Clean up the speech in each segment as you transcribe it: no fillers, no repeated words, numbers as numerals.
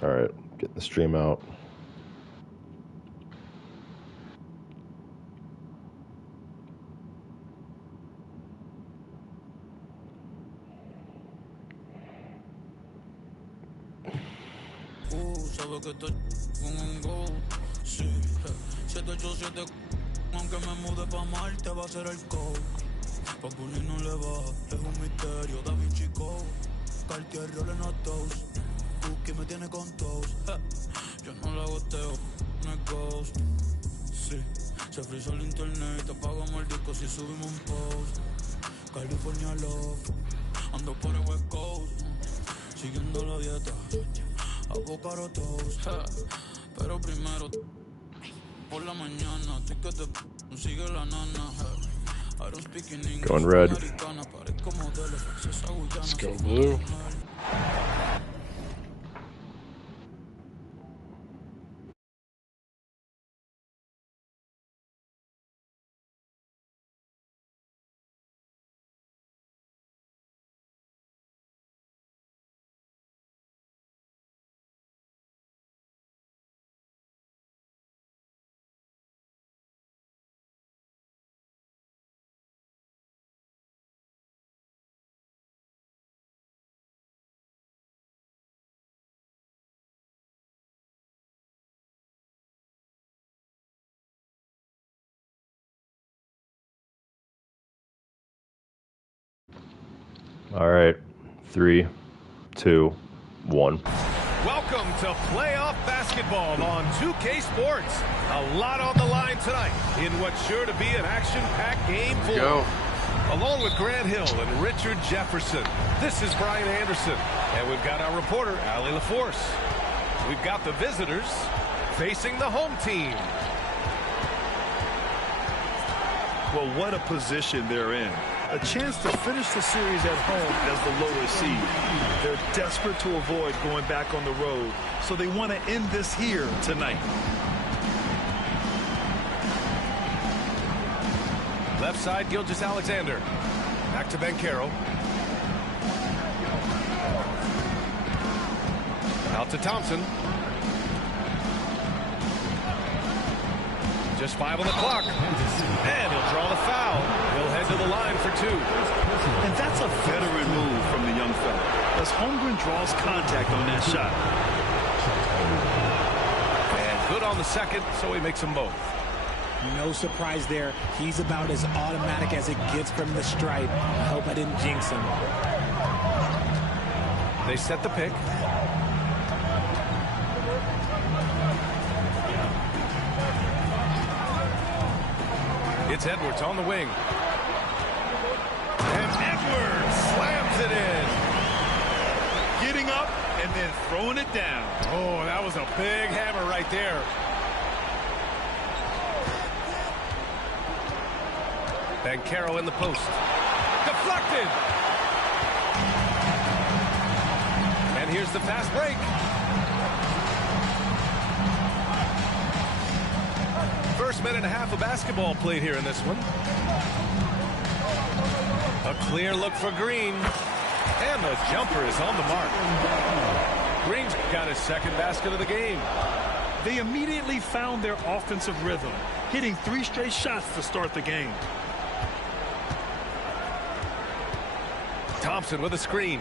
All right, getting the stream out. Sabe que estoy con un go, sí, 787, aunque me mude pa' Marte va a ser el code. Pa' Bully no le baja, es un misterio, Da Vinci Code. Cartier rolling a toast, Cookie me tiene con toast. Yo no la goteo, no es ghost. Sí, se frizó el internet, te apagamos el disco si subimos un post. California Love, ando por el West Coast, siguiendo la dieta. Hago carotos, pero primero por la mañana, ticket de sigue la nana. I don't speak in English. Going red. Let's go blue. All right, 3, 2, 1. Welcome to playoff basketball on 2K Sports. A lot on the line tonight in what's sure to be an action-packed game 4. Go. Along with Grant Hill and Richard Jefferson, this is Brian Anderson. And we've got our reporter, Allie LaForce. We've got the visitors facing the home team. Well, what a position they're in. A chance to finish the series at home as the lowest seed. They're desperate to avoid going back on the road, so they want to end this here tonight. Left side, Gilgeous-Alexander. Back to Banchero. Out to Thompson. Just 5 on the clock. And he'll draw the foul. He'll head to the line for 2. And that's a veteran move from the young fella, as Holmgren draws contact on that shot. And good on the second, so he makes them both. No surprise there. He's about as automatic as it gets from the stripe. I hope I didn't jinx him. They set the pick. It's Edwards on the wing. And Edwards slams it in. Getting up and then throwing it down. Oh, that was a big hammer right there. Banchero in the post. Deflected. And here's the fast break. First minute and a half of basketball played here in this one. A clear look for Green. And the jumper is on the mark. Green's got his second basket of the game. They immediately found their offensive rhythm, hitting 3 straight shots to start the game. Thompson with a screen.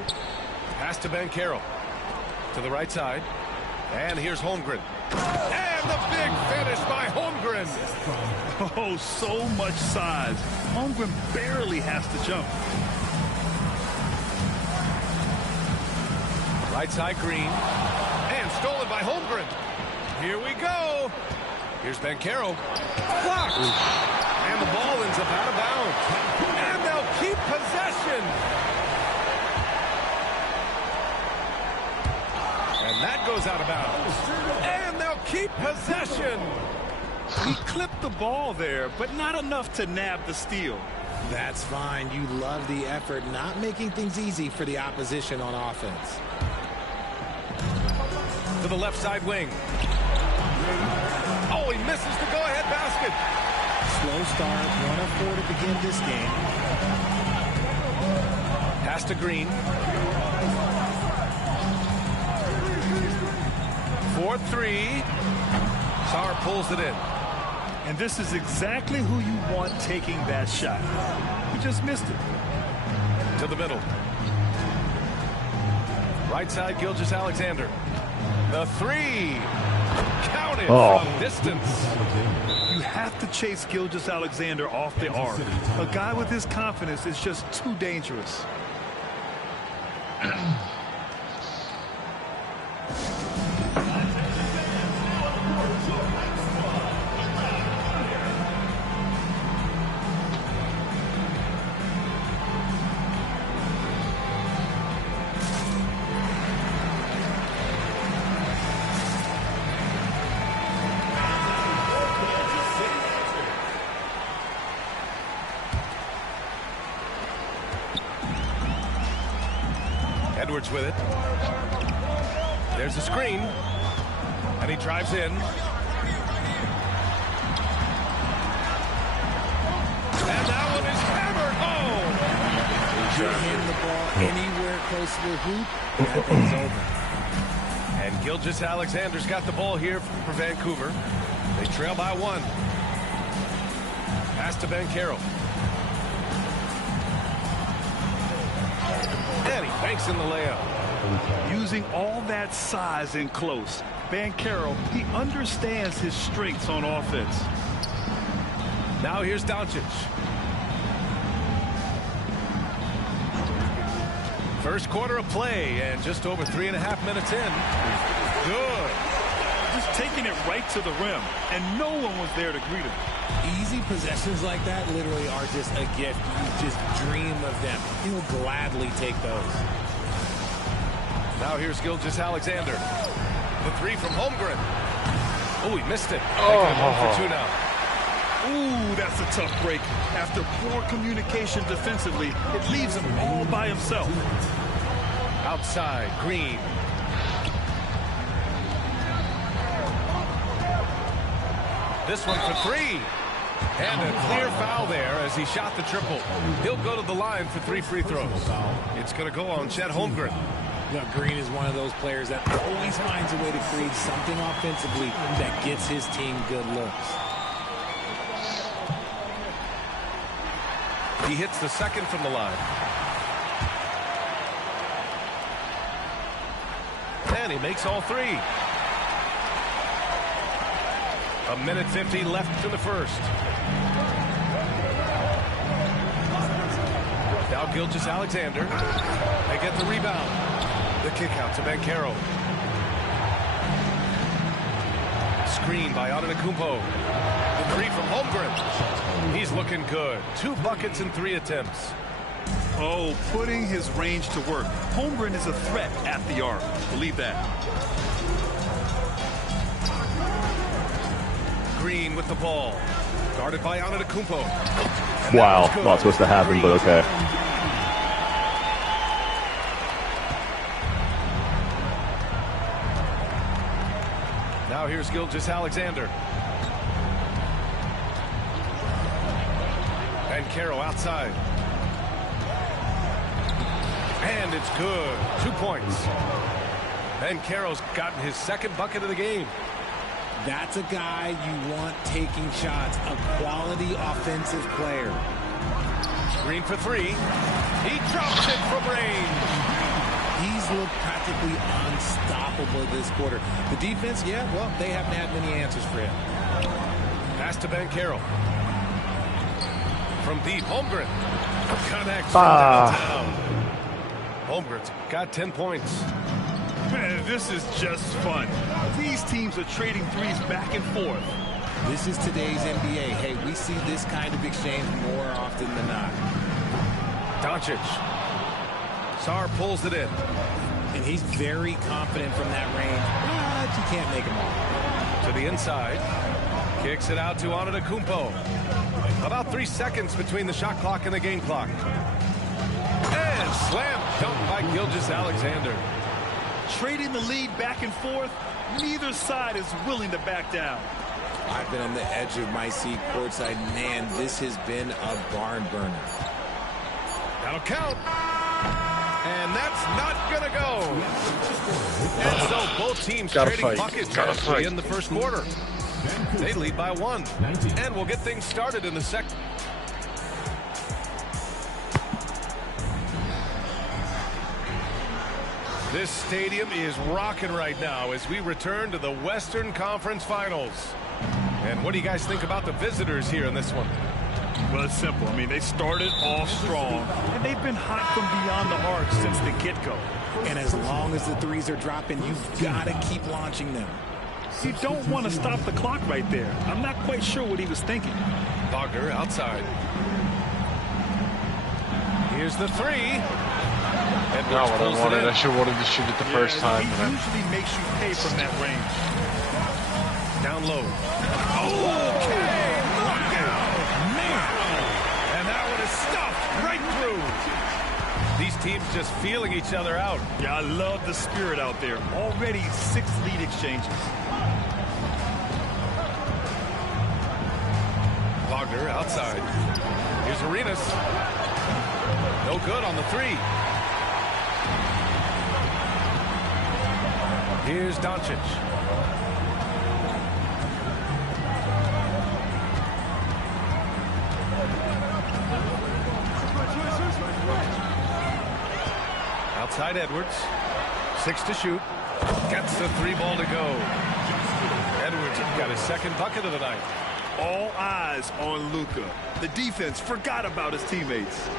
Pass to Banchero. To the right side. And here's Holmgren. And the big finish by Holmgren. Oh, so much size. Holmgren barely has to jump. Right side Green. And stolen by Holmgren. Here we go. Here's Banchero. Blocked. And the ball ends up out of bounds. And they'll keep possession. And that goes out of bounds. And they'll keep possession. He clipped the ball there, but not enough to nab the steal. That's fine. You love the effort, not making things easy for the opposition on offense. To the left side wing. Oh, he misses the go-ahead basket. Slow start, 1 of 4 to begin this game. Pass to Green. for three. Saar pulls it in. And this is exactly who you want taking that shot. He just missed it. To the middle. Right side, Gilgeous-Alexander. The three. Counted from distance. You have to chase Gilgeous-Alexander off the arc. A guy with his confidence is just too dangerous. Edwards with it. There's a screen. And he drives in. And that one is hammered home. You're hitting the ball anywhere close to the hoop, that thing's over. And Gilgeous-Alexander's got the ball here for Vancouver. They trail by one. Pass to Banchero. And he banks in the layup. Using all that size in close, Banchero, he understands his strengths on offense. Now here's Doncic. First quarter of play and just over 3.5 minutes in. Good. Just taking it right to the rim, and no one was there to greet him. Easy possessions like that literally are just a gift. You just dream of them. He'll gladly take those. Now here's Gilgeous-Alexander. The three from Holmgren. Oh, he missed it. For two now. Ooh, that's a tough break. After poor communication defensively, it leaves him all by himself. Outside, Green. This one for three. And a clear foul there as he shot the triple. He'll go to the line for 3 free throws. It's going to go on Chet Holmgren. You know, Green is one of those players that always finds a way to create something offensively that gets his team good looks. He hits the second from the line. And he makes all three. 1:50 left in the first. Now Gilgeous-Alexander. They get the rebound. The kick out to Banchero. Screen by Antetokounmpo. The three from Holmgren. He's looking good. 2 buckets in 3 attempts. Oh, putting his range to work. Holmgren is a threat at the arc. Believe that. Green with the ball. Guarded by Antetokounmpo. Wow, not supposed to happen, but okay. Now here's Gilgeous-Alexander. Banchero outside. And it's good. 2 points. Banchero's gotten his second bucket of the game. That's a guy you want taking shots, a quality offensive player. Green for three. He drops it from range. He's looked practically unstoppable this quarter. The defense, yeah, well, they haven't had many answers for him. Pass to Banchero. From deep, Holmgren. Connects from downtown. Holmgren's got 10 points. Man, this is just fun. These teams are trading threes back and forth. This is today's NBA. Hey, we see this kind of exchange more often than not. Doncic. Saar pulls it in. And he's very confident from that range, but you can't make him all. To the inside. Kicks it out to Antetokounmpo. About 3 seconds between the shot clock and the game clock. And slam dunk by Gilgeous-Alexander. Trading the lead back and forth, neither side is willing to back down. I've been on the edge of my seat courtside. Man, this has been a barn burner. That'll count. And that's not going to go. And so both teams trading buckets in the first quarter. They lead by 1. And we'll get things started in the second. This stadium is rocking right now as we return to the Western Conference Finals. And what do you guys think about the visitors here in this one? Well, it's simple. I mean, they started off strong, and they've been hot from beyond the arc since the get-go. And as long as the threes are dropping, you've got to keep launching them. You don't want to stop the clock right there. I'm not quite sure what he was thinking. Wagner outside. Here's the 3. Not what I wanted. I should have wanted to shoot it the first time. He usually makes you pay from that range. Down low. Okay, look out. Man. And that one is stuffed right through. These teams just feeling each other out. Yeah, I love the spirit out there. Already 6 lead exchanges. Wagner outside. Here's Arenas. No good on the 3. Here's Doncic. Outside Edwards. 6 to shoot. Gets the 3 ball to go. Edwards got his second bucket of the night. All eyes on Luka. The defense forgot about his teammates.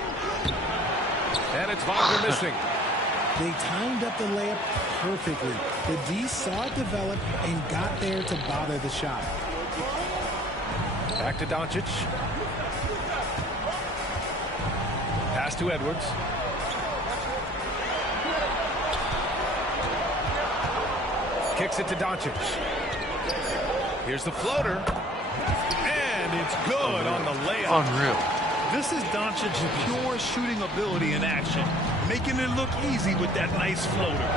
And it's Wagner missing. They timed up the layup perfectly. The D saw it develop and got there to bother the shot. Back to Doncic. Pass to Edwards. Kicks it to Doncic. Here's the floater. And it's good on the layup. Unreal. This is Doncic's pure shooting ability in action, making it look easy with that nice floater.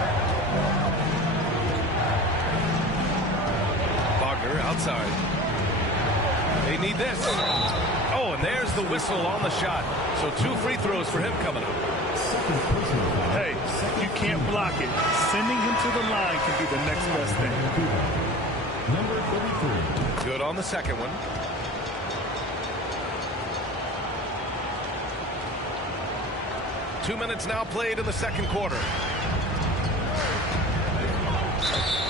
Wagner outside. They need this. Oh, and there's the whistle on the shot. So 2 free throws for him coming up. Hey, you can't block it. Sending him to the line can be the next best thing. Number 33. Good on the second one. Two minutes now played in the second quarter.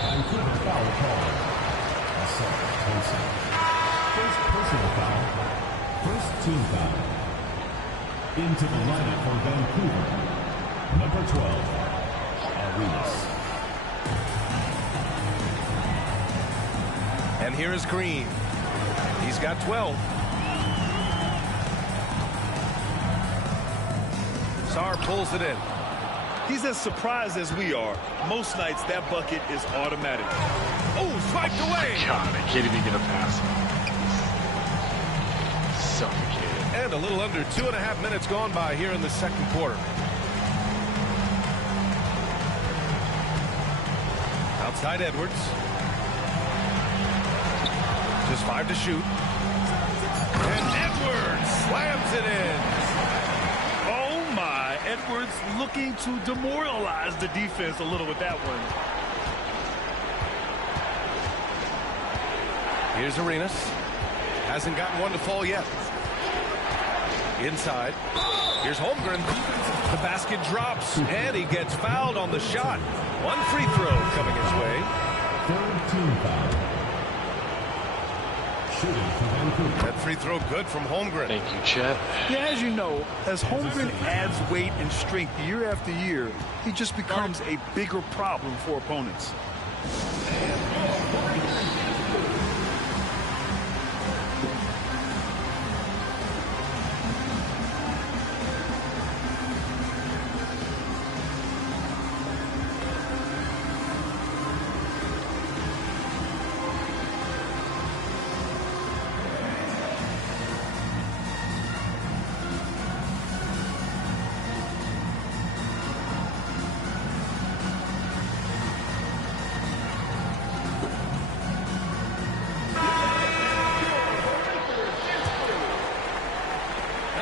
Vancouver foul call. First personal foul. First team foul. Into the lineup for Vancouver. Number 12, Arenas. And here is Green. He's got 12. Sarr pulls it in. He's as surprised as we are. Most nights that bucket is automatic. Oh, swiped away. God, I can't even get a pass. Suffocated. And a little under 2.5 minutes gone by here in the second quarter. Outside Edwards. Just 5 to shoot. And Edwards slams it in. Oh my, Edwards looking to demoralize the defense a little with that one. Here's Arenas. Hasn't gotten one to fall yet. Inside. Here's Holmgren. The basket drops, and he gets fouled on the shot. One free throw coming his way. Third team foul. Shooting for Vancouver. That free throw good from Holmgren. Thank you, Chet. Yeah, as you know, as Holmgren adds weight and strength year after year, he just becomes a bigger problem for opponents.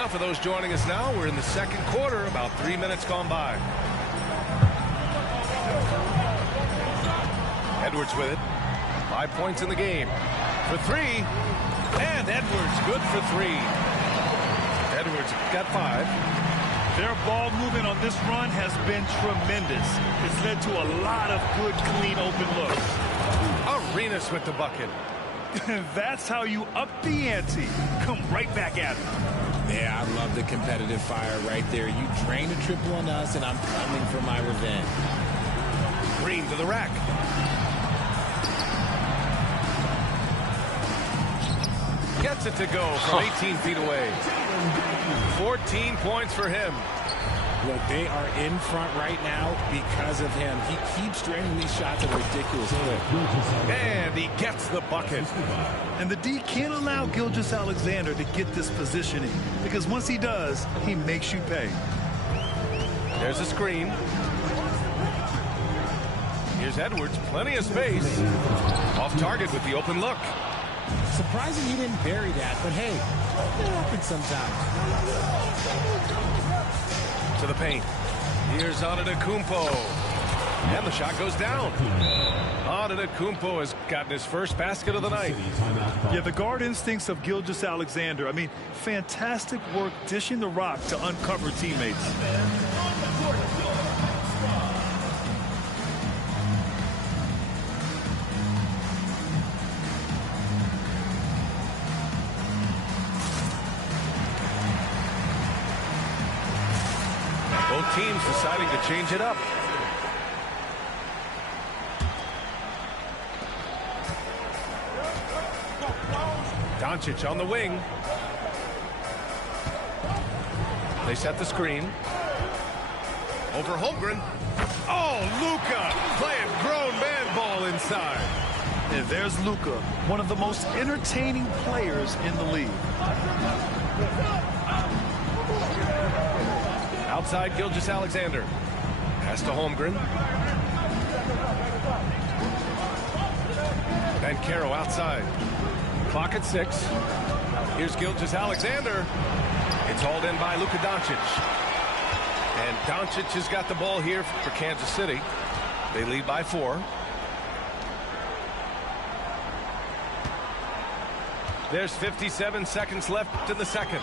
For those joining us now, we're in the second quarter, about 3 minutes gone by. Edwards with it. 5 points in the game. For three. And Edwards good for three. Edwards got 5. Their ball movement on this run has been tremendous. It's led to a lot of good, clean, open looks. Arenas with the bucket. That's how you up the ante. Come right back at it. Yeah, I love the competitive fire right there. You drained a triple on us, and I'm coming for my revenge. Green to the rack. Gets it to go from 18 feet away. 14 points for him. Look, they are in front right now because of him. He keeps draining these shots at a ridiculous clip. And he gets the bucket. And the D can't allow Gilgeous-Alexander to get this positioning, because once he does, he makes you pay. There's a screen. Here's Edwards, plenty of space. Off target with the open look. Surprising he didn't bury that, but hey, it happens sometimes. To the paint. Here's Antetokounmpo. And the shot goes down. Antetokounmpo has gotten his first basket of the night. Yeah, the guard instincts of Gilgeous-Alexander. I mean, fantastic work dishing the rock to uncover teammates. Both teams deciding to change it up. Doncic on the wing. They set the screen. Over Holmgren. Oh, Luka playing grown man ball inside. And there's Luka, one of the most entertaining players in the league. Outside Gilgeous-Alexander. Pass to Holmgren. Bankero outside. Clock at 6. Here's Gilgeous-Alexander. It's hauled in by Luka Doncic. And Doncic has got the ball here for Kansas City. They lead by 4. There's 57 seconds left in the second.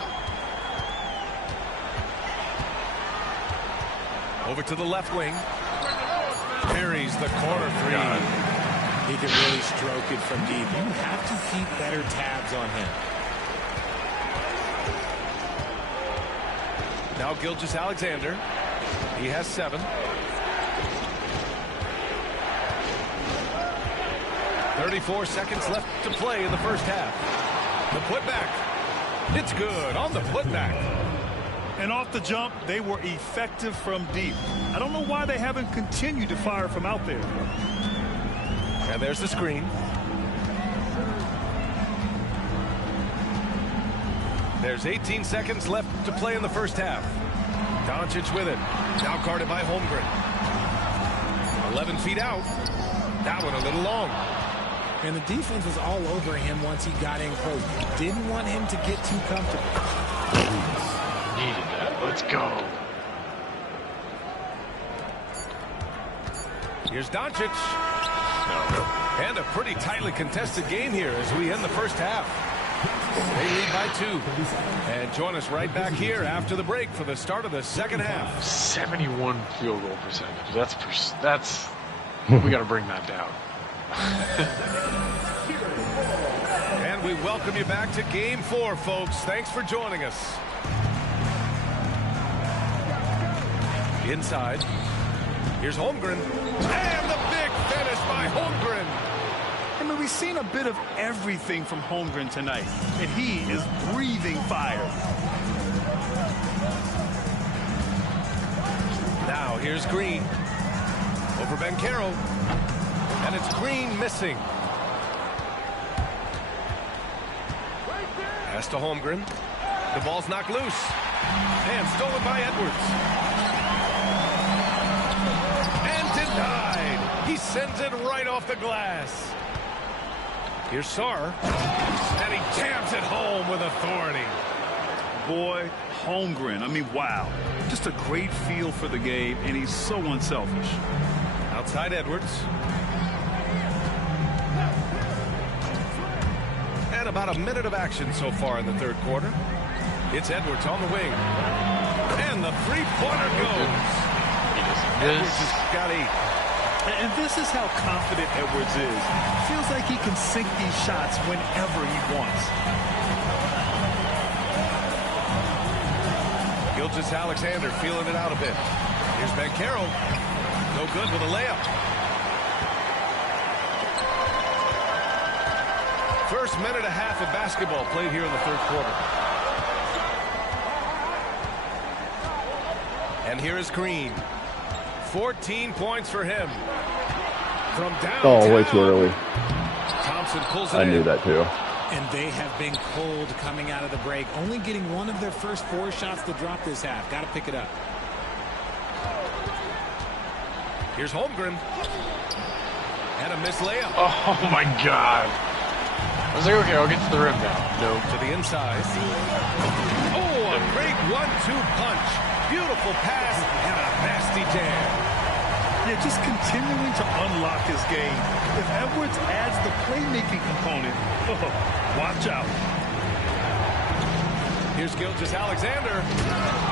Over to the left wing. Buries the corner three. He can really stroke it from deep. You have to keep better tabs on him. Now Gilgeous-Alexander. He has 7. 34 seconds left to play in the first half. The putback. It's good on the putback. And off the jump, they were effective from deep. I don't know why they haven't continued to fire from out there. And there's the screen. There's 18 seconds left to play in the first half. Doncic with it. Now guarded by Holmgren. 11 feet out. That one a little long. And the defense was all over him once he got in close. Didn't want him to get too comfortable. Needed that. Let's go. Here's Doncic. And a pretty tightly contested game here as we end the first half. They lead by 2. And join us right back here after the break for the start of the second half. 71 field goal percentage. That's we got to bring that down. And we welcome you back to Game 4, folks. Thanks for joining us. Inside. Here's Holmgren. And the big finish by Holmgren. I mean, we've seen a bit of everything from Holmgren tonight, and he is breathing fire. Now here's Green. Over Bankero. And it's Green missing. Pass to Holmgren. The ball's knocked loose. And stolen by Edwards. And denied. He sends it right off the glass. Here's Sarr. And he jams it home with authority. Boy, Holmgren, I mean, wow. Just a great feel for the game, and he's so unselfish. Outside Edwards. about a minute of action so far in the third quarter. It's Edwards on the wing. And the three-pointer goes. Edwards has got 8. And this is how confident Edwards is. Feels like he can sink these shots whenever he wants. Gilgeous-Alexander feeling it out a bit. Here's Banchero. No good with a layup. First minute and a half of basketball played here in the third quarter. And here is Green. 14 points for him. From downtown. Oh, way too early. Thompson pulls it I in. knew that too. And they have been cold coming out of the break. Only getting one of their first 4 shots to drop this half. Got to pick it up. Here's Holmgren. And a missed layup. Oh my God. I was like, okay, I'll get to the rim now. No. To the inside. Oh, a great 1-2 punch. Beautiful pass and a nasty jam. Yeah, just continuing to unlock his game. If Edwards adds the playmaking component, watch out. Here's Gilgeous-Alexander.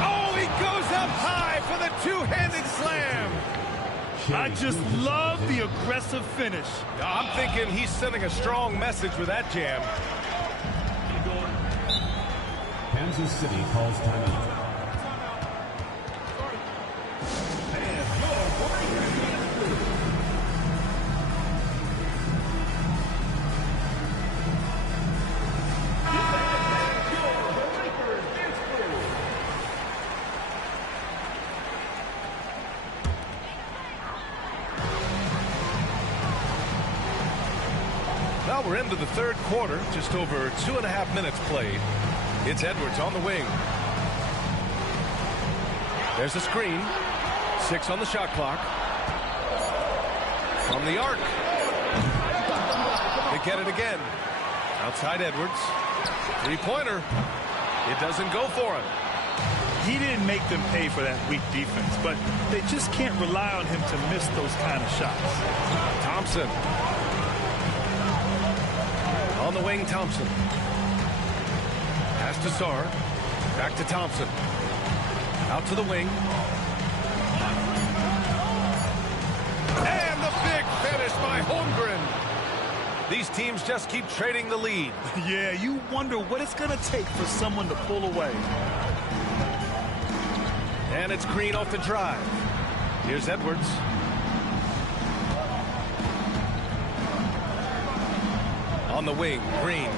Oh, he goes up high for the two-handed slam. I just love the aggressive finish. I'm thinking he's sending a strong message with that jam. Kansas City calls timeout. Well, we're into the third quarter, just over 2.5 minutes played. It's Edwards on the wing. There's a screen. 6 on the shot clock. From the arc. They get it again. Outside Edwards. Three-pointer. It doesn't go for him. He didn't make them pay for that weak defense, but they just can't rely on him to miss those kind of shots. Thompson. On the wing, Thompson. Pass to Sarr. Back to Thompson. Out to the wing. And the big finish by Holmgren. These teams just keep trading the lead. Yeah, you wonder what it's going to take for someone to pull away. And it's Green off the drive. Here's Edwards. On the wing, Green.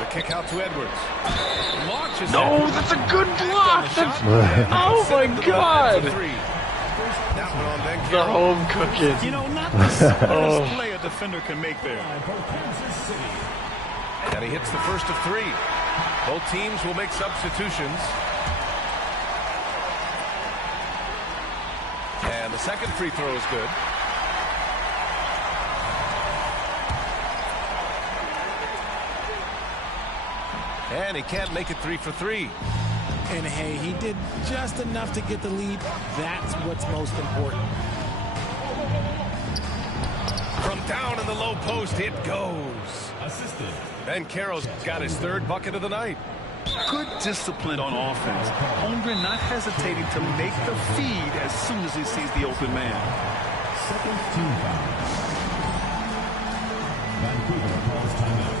The kick out to Edwards. Launches No, that's a good block. Oh my God. That one on Ben The home cooking. You know, not the smartest play a defender can make there. And he hits the first of 3. Both teams will make substitutions. And the second free throw is good. And he can't make it 3 for 3. And hey, he did just enough to get the lead. That's what's most important. From down in the low post, it goes. Assistant. Banchero's got his 3rd bucket of the night. Good discipline on offense. Holmgren not hesitating to make the feed as soon as he sees the open man. Second team foul. Vancouver calls timeout.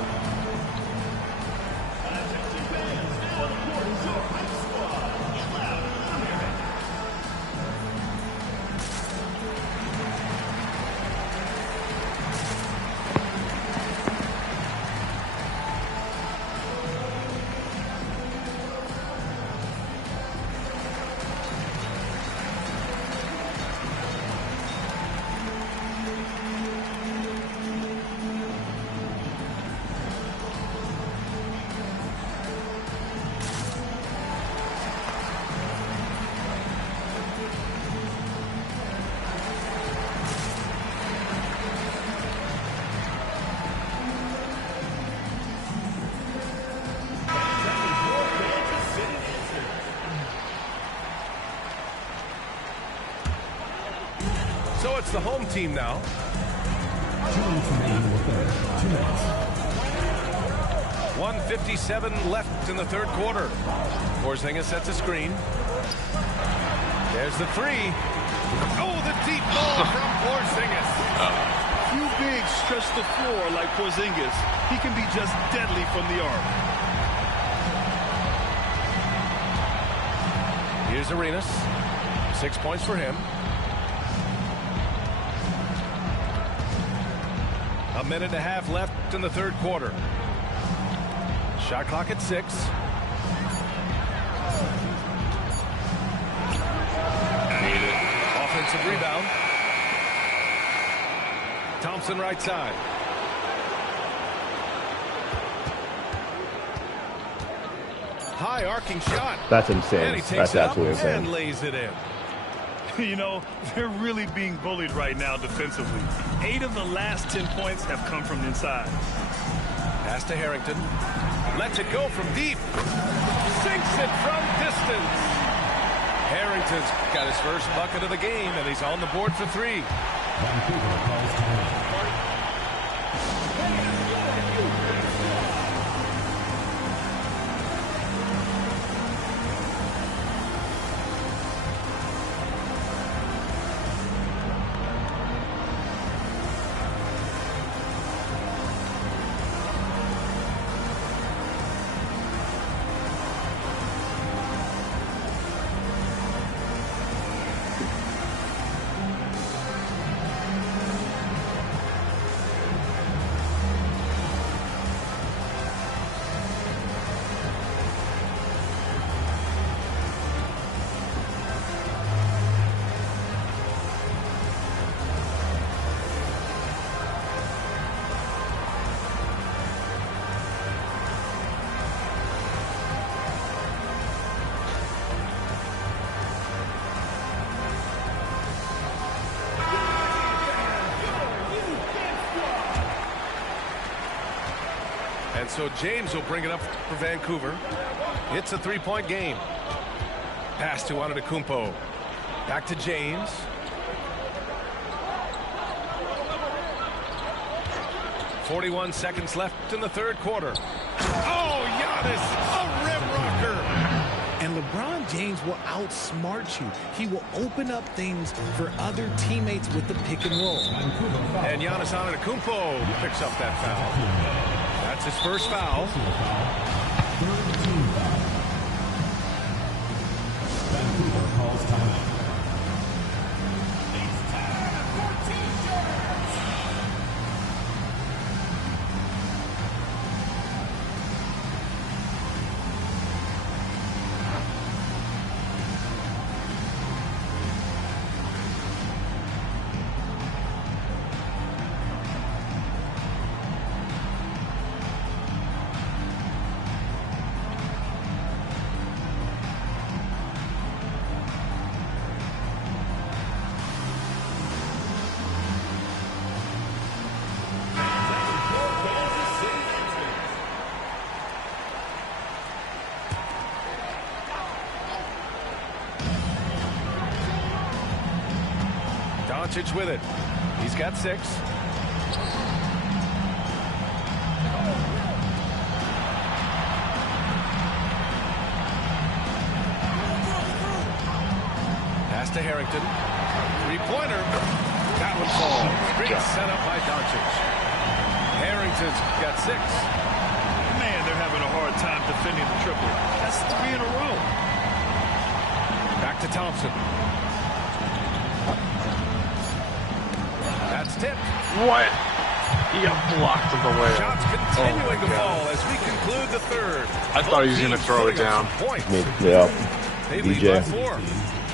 So it's the home team now. 2 minutes remaining in the third. 2 minutes. 1:57 left in the third quarter. Porzingis sets a screen. There's the three. Oh, the deep ball from Porzingis. Few bigs stretch the floor like Porzingis. He can be just deadly from the arc. Here's Arenas. 6 points for him. A minute and a half left in the third quarter. Shot clock at 6. Offensive rebound. Thompson right side. High arcing shot. That's And insane. he takes That's it up absolutely insane. and lays it in. You know, they're really being bullied right now defensively. 8 of the last 10 points have come from inside. Pass to Harrington. Lets it go from deep. Sinks it from distance. Harrington's got his first bucket of the game, and he's on the board for 3. Vancouver calls timeout. And so James will bring it up for Vancouver. It's a 3-point game. Pass to Antetokounmpo. Back to James. .41 seconds left in the third quarter. Oh, Giannis, a rim rocker. And LeBron James will outsmart you. He will open up things for other teammates with the pick and roll. And Giannis Antetokounmpo picks up that foul. That's his first foul. Third team foul. Vancouver calls timeout. Doncic with it. He's got 6. Pass to Harrington. 3-pointer. That one falls. Great setup by Doncic. Harrington's got 6. Man, they're having a hard time defending the triple. That's 3 in a row. Back to Thompson. That's tipped. What? He got blocked on the way. Shots continuing to fall as we conclude the third. I thought he was going to throw it down. Yeah. They lead by DJ. 4.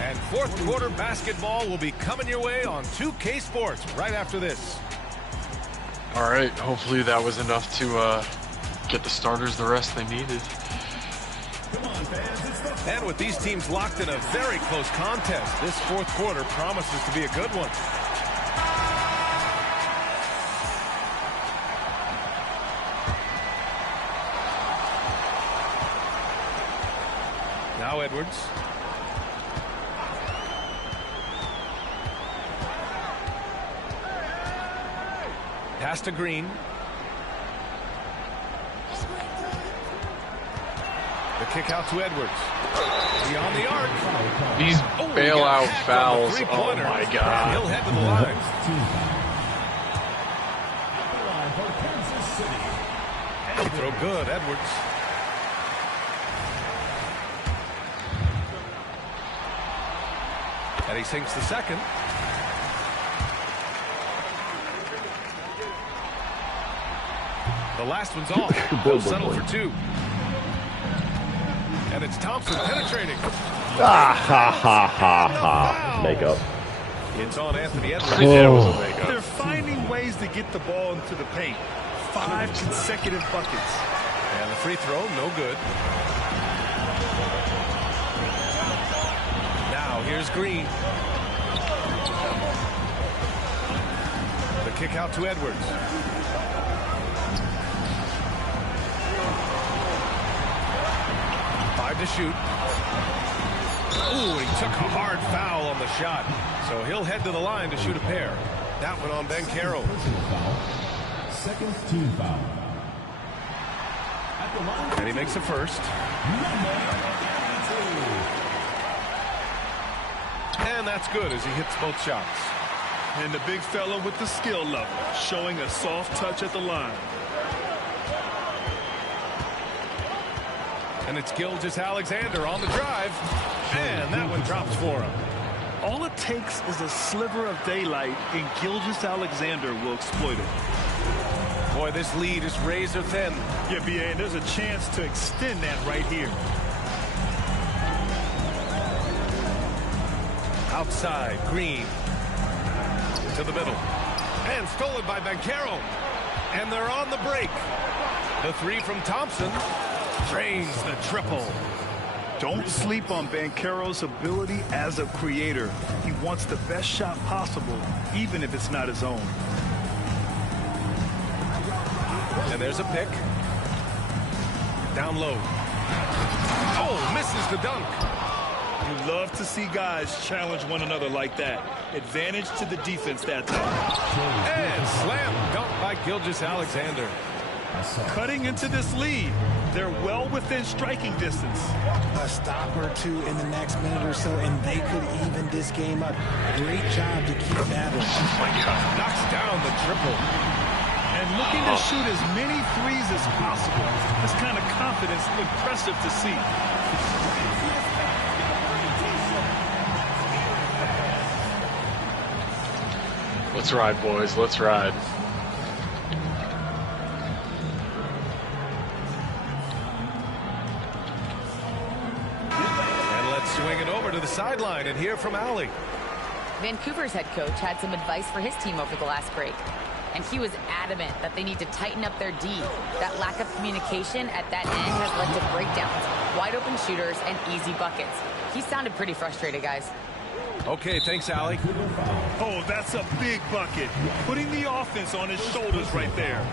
And fourth quarter basketball will be coming your way on 2K Sports right after this. All right. Hopefully that was enough to get the starters the rest they needed. And with these teams locked in a very close contest, this fourth quarter promises to be a good one. Now Edwards. Pass to Green. The kick out to Edwards. Beyond the arc. These bailout fouls. Oh my He'll God. head to the line. He throw good, Edwards. And he sinks the second. The last one's off. They'll settle for two. And it's Thompson penetrating. Ah, ha, ha, ha, ha. Makeup. It's on Anthony Edwards. Yeah, it was a makeup. They're finding ways to get the ball into the paint. 5 consecutive buckets. And the free throw, no good. Now here's Green. The kick out to Edwards. To shoot. Ooh, he took a hard foul on the shot. So he'll head to the line to shoot a pair. That one on Banchero. Second team foul. At the line. And he makes a first. And that's good as he hits both shots. And the big fella with the skill level, showing a soft touch at the line. And it's Gilgeous-Alexander on the drive. And that one drops for him. All it takes is a sliver of daylight, and Gilgeous-Alexander will exploit it. Boy, this lead is razor thin. Yeah, BA, and there's a chance to extend that right here. Outside, Green. To the middle. And stolen by Banchero. And they're on the break. The three from Thompson. Drains the triple. Don't sleep on Banchero's ability as a creator. He wants the best shot possible, even if it's not his own. And there's a pick. Down low. Oh, misses the dunk. You love to see guys challenge one another like that. Advantage to the defense that time. And slam dunk by Gilgeous-Alexander. Cutting into this lead. They're well within striking distance. A stop or two in the next minute or so, and they could even this game up. Great job to keep battling. Oh my God. Knocks down the triple. And looking to shoot as many threes as possible. This kind of confidence, impressive to see. Let's ride, boys. Let's ride. Swing it over to the sideline and hear from Allie. Vancouver's head coach had some advice for his team over the last break, and he was adamant that they need to tighten up their D. That lack of communication at that end has led to breakdowns, wide open shooters, and easy buckets. He sounded pretty frustrated, guys. Okay, thanks, Allie. Oh, that's a big bucket. Putting the offense on his shoulders right there.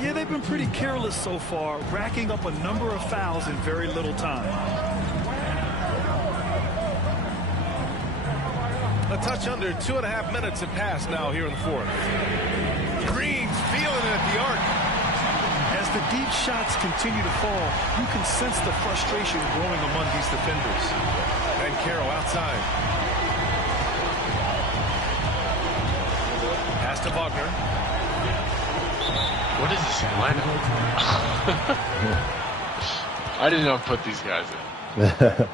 Yeah, they've been pretty careless so far, racking up a number of fouls in very little time. A touch under 2.5 minutes have passed now here in the fourth. Green's feeling it at the arc. As the deep shots continue to fall, you can sense the frustration growing among these defenders. Banchero outside. Pass to Wagner. What is this lineup? I did not put these guys in.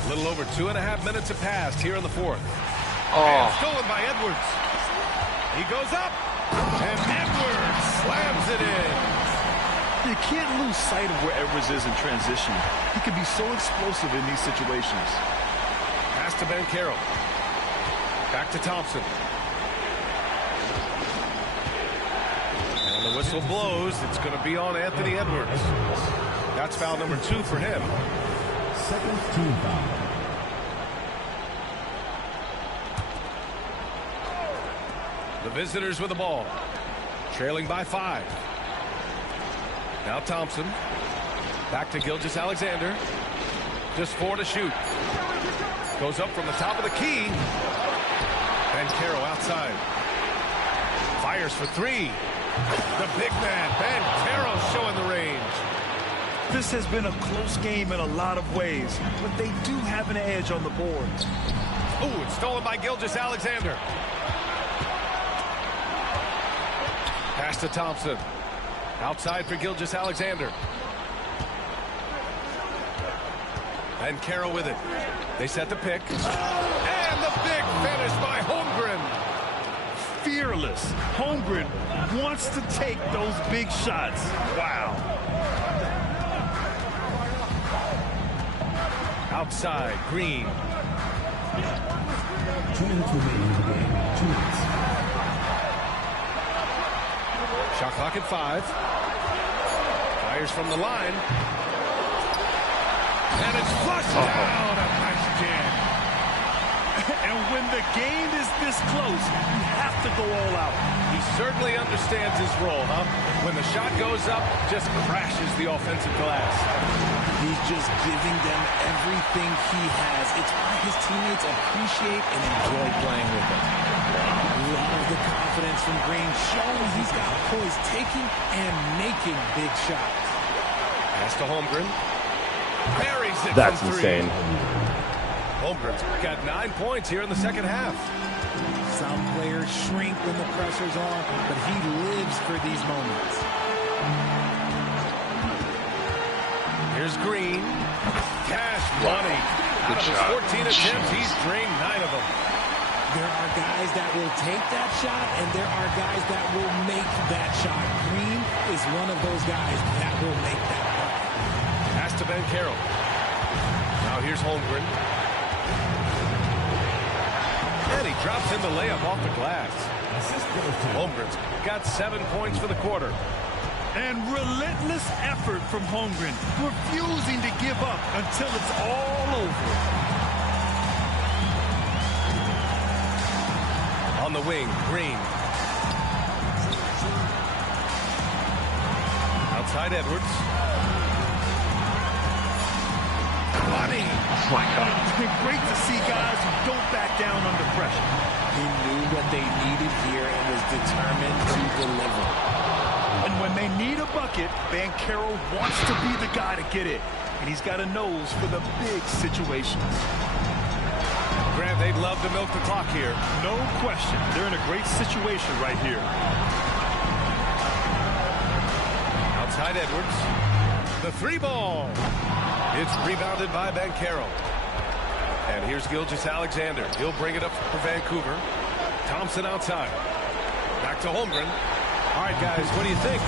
A little over 2.5 minutes have passed here in the fourth. Oh. And stolen by Edwards. He goes up. And Edwards slams it in. You can't lose sight of where Edwards is in transition. He can be so explosive in these situations. Pass to Banchero. Back to Thompson. And the whistle blows. It's going to be on Anthony Edwards. That's foul number 2 for him. Second team foul. The visitors with the ball. Trailing by 5. Now Thompson. Back to Gilgeous-Alexander. Just 4 to shoot. Goes up from the top of the key. Banchero outside. Fires for 3. The big man, Banchero, showing the range. This has been a close game in a lot of ways, but they do have an edge on the board. Ooh, it's stolen by Gilgeous-Alexander. Pass to Thompson. Outside for Gilgeous-Alexander. Banchero with it. They set the pick. And the big finish by Holmgren. Fearless. Holmgren wants to take those big shots. Wow. Outside, Green. 2 minutes remaining in the game. 2 minutes. Shot clock at 5. Fires from the line. And it's flushed down. A nice jam. And when the game is this close, you have to go all out. He certainly understands his role, huh? When the shot goes up, just crashes the offensive glass. He's just giving them everything he has. It's why his teammates appreciate and enjoy playing with him. Love the confidence from Green, showing he's got poise, taking and making big shots. Pass to Holmgren. Buries it. That's from 3. insane. Holmgren's got 9 points here in the second half. Some players shrink when the pressure's on, but he lives for these moments. Here's Green. Cash money. Out of his 14 attempts, he's drained 9 of them. There are guys that will take that shot, and there are guys that will make that shot. Green is one of those guys that will make that shot. Pass to Banchero. Now here's Holmgren. And he drops in the layup off the glass. Holmgren's got 7 points for the quarter. And relentless effort from Holmgren, refusing to give up until it's all over. On the wing, Green. Outside Edwards. Money. Oh my God. It's been great to see guys who don't back down under pressure. He knew what they needed here and was determined to deliver. And when they need a bucket, Banchero wants to be the guy to get it. And he's got a nose for the big situations. Grant, they'd love to milk the clock here. No question. They're in a great situation right here. Outside Edwards. The 3 ball. It's rebounded by Banchero. And here's Gilgeous-Alexander. He'll bring it up for Vancouver. Thompson outside. Back to Holmgren. All right, guys, what do you think?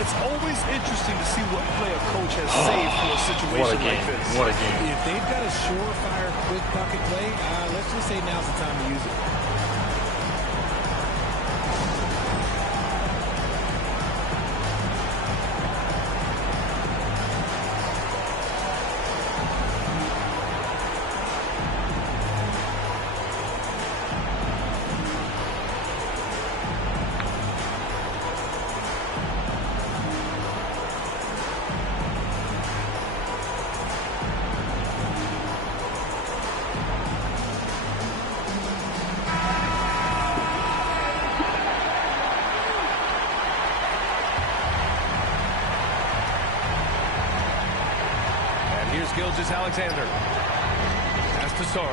It's always interesting to see what play a coach has saved for a situation like this. What a game. If they've got a surefire quick bucket play, let's just say now's the time to use it. Gilgeous-Alexander. Pass to Sar.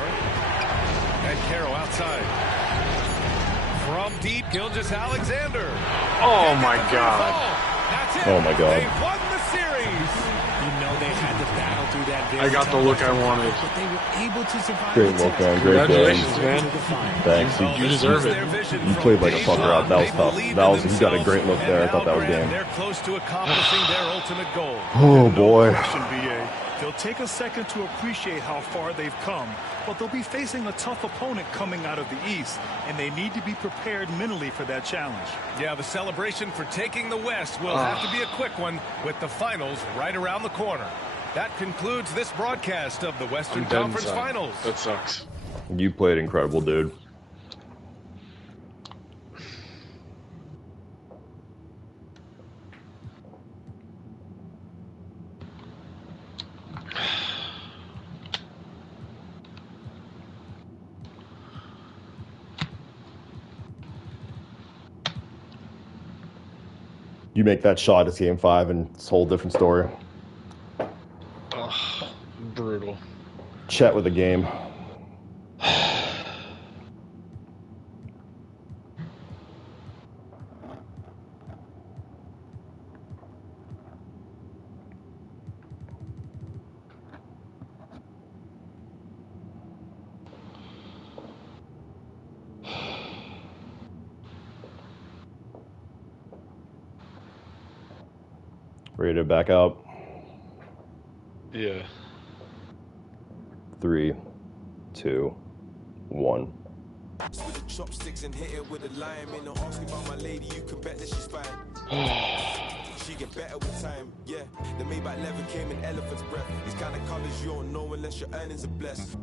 And Caro outside. From deep, Gilgeous-Alexander. Oh, my God. That's it. Oh, my God. They won the series. You know they had to battle through that. I got the look I wanted. But they were able to survive. Great look, man. Great game. Congratulations, man. Thanks. You deserve it. You played like a fucker out. That was tough. That was, you got a great look there. I thought that was game. They're close to accomplishing their ultimate goal. Oh, boy. BA. They'll take a second to appreciate how far they've come, but they'll be facing a tough opponent coming out of the East, and they need to be prepared mentally for that challenge. Yeah, the celebration for taking the West will have to be a quick one with the finals right around the corner. That concludes this broadcast of the Western Conference Finals. That sucks. You played incredible, dude. You make that shot, it's game 5, and it's a whole different story. Ugh, brutal. Chet with the game. Ready to back out? Yeah. 3, 2, 1. With the chopsticks and hit it with a lime. Ain't no asking about my lady, you can bet that she's fine. She get better with time, yeah. The Maybach leather came in elephant's breath. These kind of colors you don't know unless your earnings are blessed.